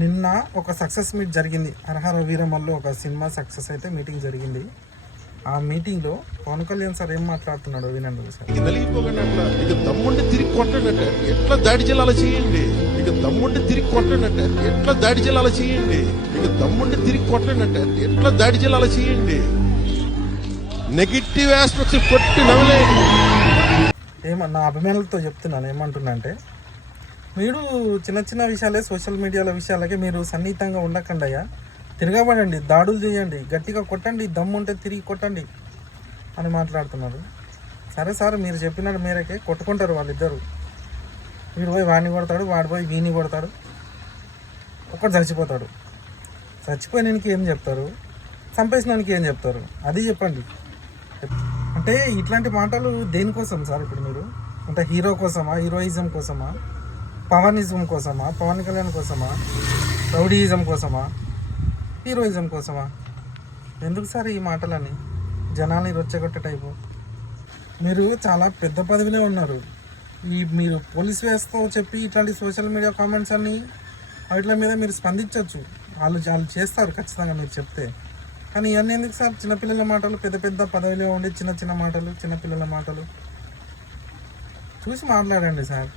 నిన్న ఒక success meet జరిగింది. హరహర వీరమల్లు ఒక సినిమా సక్సెస్ అయితే మీటింగ్ జరిగింది. ఆ మీటింగ్లో పవన్ కళ్యాణ్ సార్ ఏం మాట్లాడుతున్నాడో వినండి సార్. ఇక దమ్ముంటే తిరిగి కొట్టండి, ఎట్లా దాడి చేయాలి చేయండి. ఇక దమ్ముంటే తిరిగి కొట్టండి, ఎట్లా దాడి చేయాలి చేయండి. ఇక దమ్ముంటే తిరిగి కొట్టండి, ఎట్లా దాడి చేయాలి చేయండి. నెగిటివ్ ఆస్పెక్ట్స్ కొట్టి నవ్వలేదు. నా అభిమానులతో చెప్తున్నాను, ఏమంటున్నా అంటే, మీరు చిన్న చిన్న విషయాలే సోషల్ మీడియాల విషయాలకే మీరు సన్నిహితంగా ఉండకండి అయ్యా, తిరగబడండి, దాడులు చేయండి, గట్టిగా కొట్టండి, దమ్ముంటే తిరిగి కొట్టండి అని మాట్లాడుతున్నారు. సరే సార్, మీరు చెప్పినట్టు మేరకే కొట్టుకుంటారు వాళ్ళిద్దరు. వీడు పోయి వాడిని కొడతాడు, వాడు పోయి వీని కొడతాడు, ఒక్కడు చచ్చిపోతాడు. చచ్చిపోయినానికి ఏం చెప్తారు, చంపేసినానికి ఏం చెప్తారు, అది చెప్పండి. అంటే ఇట్లాంటి మాటలు దేనికోసం సార్? ఇప్పుడు మీరు అంటే హీరో కోసమా, హీరోయిజం కోసమా, పవనిజం కోసమా, పవన్ కళ్యాణ్ కోసమా, రౌడీయిజం కోసమా, హీరోయిజం కోసమా? ఎందుకు సార్ ఈ మాటలని? జనాల్ని రొచ్చగొట్టే టైపు. మీరు చాలా పెద్ద పదవిలో ఉన్నారు. మీరు పోలీస్ వ్యవస్థతో చెప్పి ఇట్లాంటి సోషల్ మీడియా కామెంట్స్ అన్నీ వాటి మీద మీరు స్పందించవచ్చు. వాళ్ళు చేస్తారు ఖచ్చితంగా మీరు చెప్తే. కానీ ఇవన్నీ ఎందుకు సార్? చిన్నపిల్లల మాటలు, పెద్ద పెద్ద పదవిలో ఉండి చిన్న చిన్న మాటలు, చిన్నపిల్లల మాటలు చూసి మాట్లాడండి సార్.